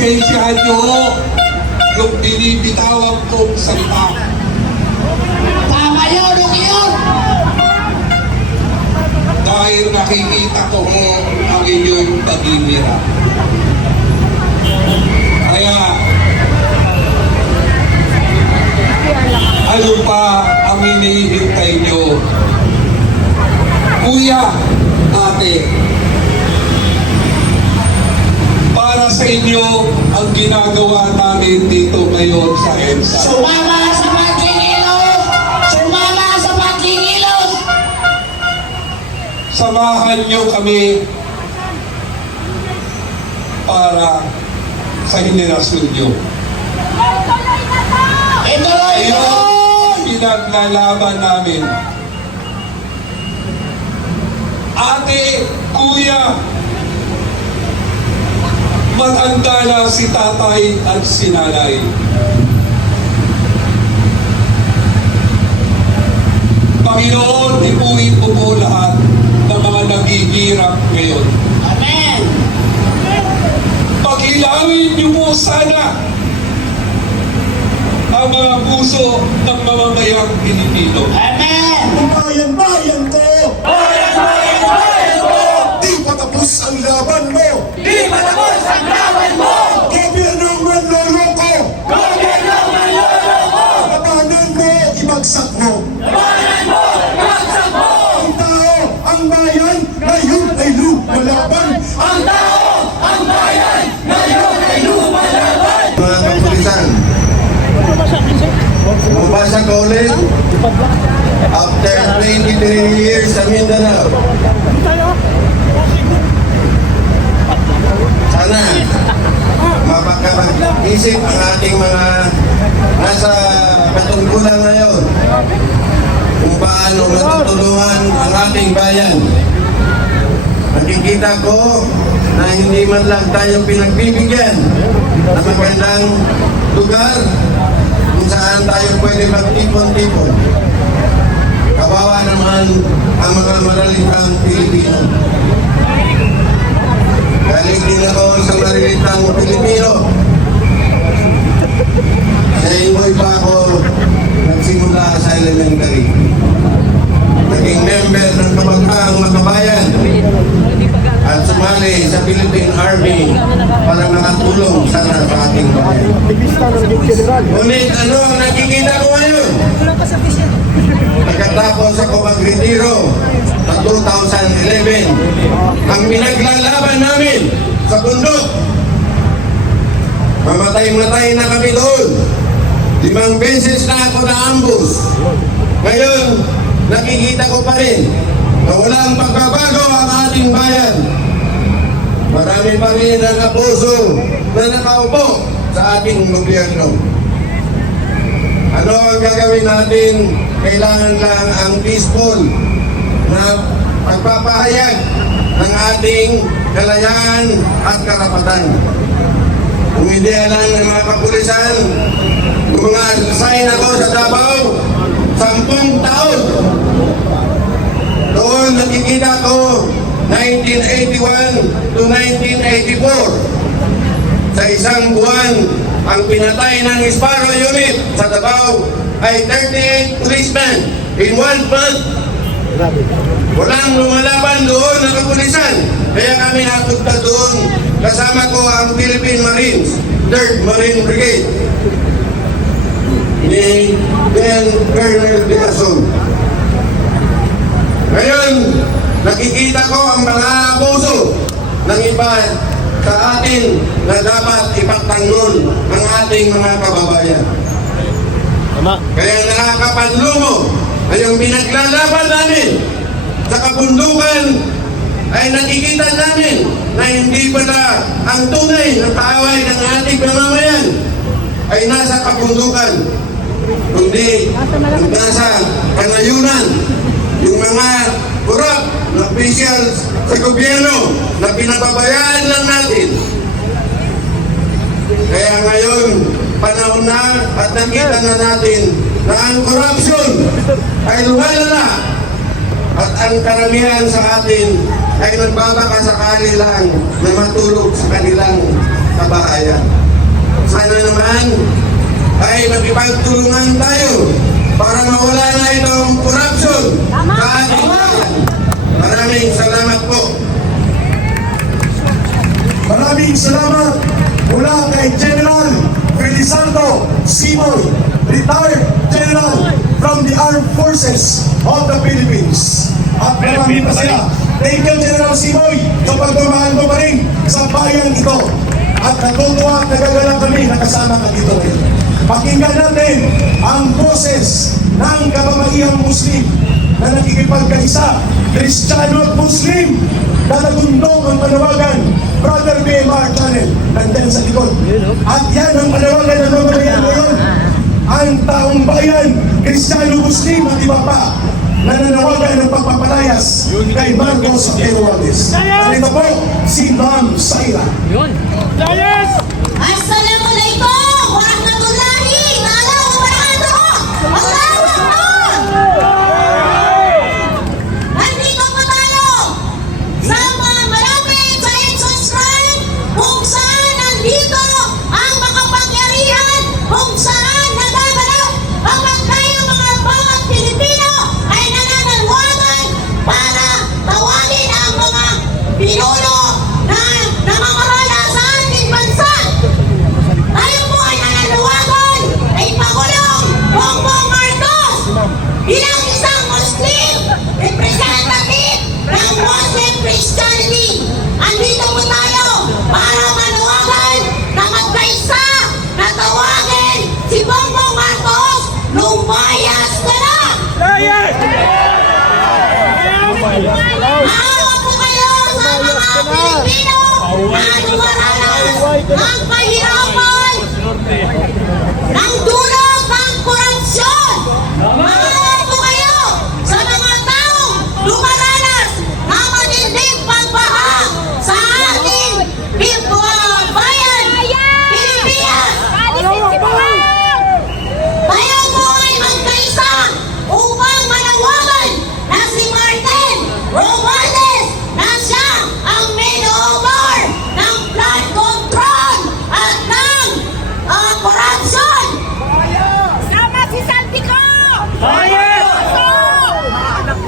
Pasensyahan nyo yung binibitawang kong salita. Tama yun, yun! Dahil nakikita ko ang inyong paghihirap. Kaya, ano pa ang hinihintay nyo? Kuya, ate, para sa inyo ang ginagawa namin dito ngayon sa EDSA. Sumama sa pagkingilos! Sumama sa pagkingilos! Samahan nyo kami para sa henerasyon nyo. Ituloy! Ngayon, pinaglalaban namin. Ate, kuya, matanda na si tatay at si nanay. Panginoon, ipuin mo po lahat ng mga naghihirap ngayon. Amen! Pag-ilawin niyo po sana ang mga puso ng mamamayang Pilipino. Amen! Bayan ko! Bayan ko! Di pa tapos ang laban mo! Di matapos ang laban mo! Gobyernong manloloko! Gobyernong manloloko! Labanan mo, ibagsak mo! Labanan mo! Ibagsak mo! Ang tao, ang bayan, ngayon ay lumalaban! Ang tao! Ang bayan! Ngayon ay lumalaban! Mga kapulisan, bumasa ka ulit after 23 years sa Mindanao. Sana mapagkapag-isip ang ating mga nasa katungkulan ngayon kung paano matutulungan ang ating bayan. Nakikita ko na hindi man lang tayo pinagbibigyan ng magandang lugar kung saan tayo pwede magtipon-tipon. Kawawa naman ang mga maralitang Pilipino. Galing din ako sa maralitang Pilipino. Sa Ingoy pa ako nagsimula sa elementary. Naging member ng Kabanghaang Makabayan at sumali sa Philippine Army para makatulong sana sa ating bayan. Ngunit ano ang nakikita ko ngayon? Pagkatapos ako mag-retiro sa 2011, ang pinaglalaban namin sa bundok, mamatay-matay na kami doon. 5 beses na ako na-ambush. Ngayon, nakikita ko pa rin na walang pagbabago ang ating bayan. Marami pa rin ang kapuso na nakaupo sa ating gobyerno. Ano ang gagawin natin? Kailangan lang ang peaceful na pagpapahayag ng ating kalayaan at karapatan. Kung hindi lang ng mga kapulisan, kung mga assign ako sa Davao, 10 taon. Doon nakikita ko 1981 to 1984. Sa isang buwan, ang pinatay ng Sparrow Unit sa Davao ay 38 policemen in 1 month. Walang lumalaban doon na kapulisan. Kaya kami napunta doon. Kasama ko ang Philippine Marines, 3rd Marine Brigade ni Ben Colonel Diazon. Ngayon, nakikita ko ang mga abuso ng iba sa atin na dapat ipagtanggol ang ating mga kababayan. Kaya nakakapanlumo na yung pinaglalaban namin sa kabundukan ay nakikita namin na hindi pala ang tunay na kaaway ng ating mamamayan ay nasa kabundukan, kundi nasa kanayunan. Yung mga korap na officials sa gobyerno na pinababayaan lang natin. Kaya ngayon, panahon na at nakita na natin na ang corruption ay lumalala at ang karamihan sa atin ay nagbabakasakali lang na matulog sa kanilang kabahayan. Sana naman ay magipagtulungan tayo para mawala na itong corruption sa ating bayan. Maraming salamat po. Maraming salamat mula kay General Felizardo Simoy, retired General from the Armed Forces of the Philippines. At maraming pa sila. Thank you, General Simoy, sa pagmamahal mo pa rin sa bayan ito. At natutuwa at nagagalak kami na kasama ka dito ngayon. Pakinggan natin ang boses ng kababaihang Muslim na nakikipagkaisa, Kristiyano at Muslim, na nagundong ang panawagan, Brother BMR Channel, nandyan sa likod. At yan ang panawagan ng mga bayan ngayon. Ang taong bayan, Kristiyano, Muslim at iba pa, na nanawagan ng pagpapalayas kay Marcos Romualdez. At ito po, si Ma'am Saira. Assalamualaikum warahmatullahi taala wabarakatuh. Allahu Akbar. Nandito po tayo sa malapit sa Exon Shrine kung saan nandito ang makapangyarihan, kung saan nagaganap kapag tayo mga bawat Pilipino ay nananawagan para tawagin ang mga pinuno na namamahala sa ating bansa. Tayo po ay nananawagan ay Pangulong Bongbong Marcos bilang isang Muslim representative ng Muslim Christianity. Andito po tayo para manawagan na magkaisa na tawagin si Bongbong Marcos, lumayas ka na! Maawa po kayo sa mga Pilipino na dumaranas ng kahirapan, ng dulot ng korupsyon. Maawa po kayo sa mga taong dumaranas ng matinding pagbaha sa ating bayan, Pilipinas. Tayo po ay magkaisa upang manawagan na si Martin Romualdez na siya ang mediator ng flood control at ng corruption. Sama si Santico!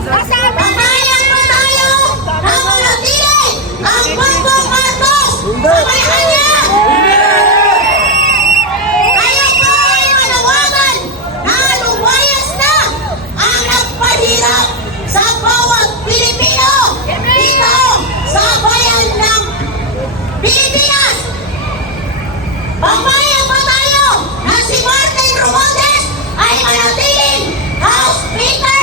Patayan pa tayo na manatili ang Bongbong Marcos sa may kanya! Tayo po ay manawagan na lumayas na ang nagpahirap sa bawat Pilipino dito sa bayan ng Pilipinas. Pagpayag pa tayo na si Martin Romualdez ay manatiling House Speaker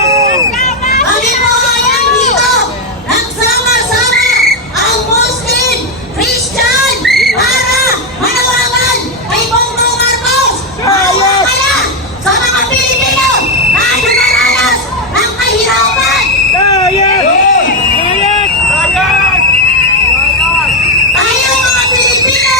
Kami po ay nandito, nagsama-sama ang Muslim, Christian, para manawagan kay Bongbong Marcos. Maawa ka na sa mga Pilipino na dumaranas ng kahirapan. Tayo mga Pilipino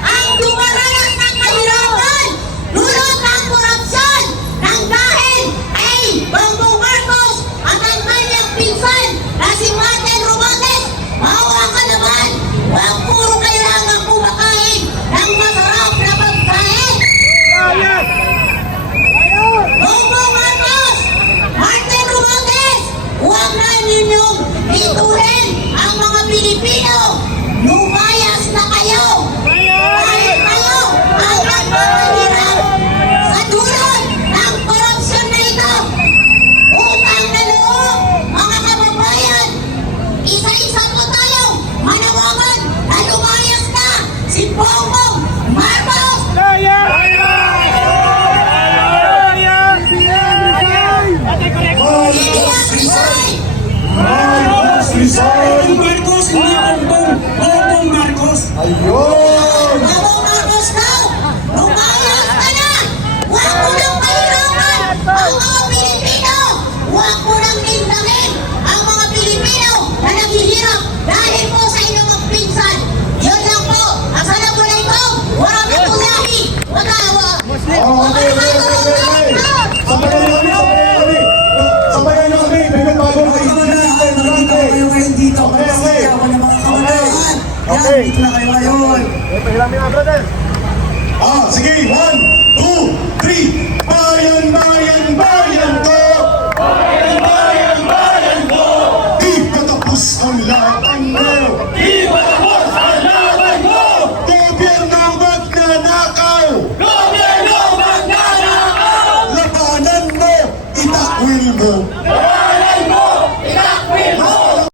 ang dumaranas ng kahirapan, dulot ng korupsyon, ng dahil ay Bongbong Marcos at ang kanyang pinsan na si Martin Romualdez. Maawa ka naman, huwag puro kailangan kumakain ng masarap na pagkain. Bongbong Marcos, Martin Romualdez, huwag na ninyong ituloy ang mga Pilipino. Lumayas na kayo. Dahil kayo ang nagpapahirap sa dulot ng korupsyon na ito. Utang na loob, mga kababayan. Isa-isa po tayong manawagan na lumayas na si Bongbong Marcos. Marcos Rizal! Marcos Rizal! Marcos, hindi Bongbong Marcos. Ayun! Bongbong Marcos daw, lumayas ka na! Huwag mo nang pahirapan ang mga Pilipino! Huwag mo nang nindangin ang mga Pilipino na naghihirap dahil po sa inyong magpinsan! Yun lang po! Assalamualaikum warahmatullahi wabarakatuh! Okay. Sabayan nyo kami! Sabayan nyo kami! Dito na kayo ngayon. Sige, 1,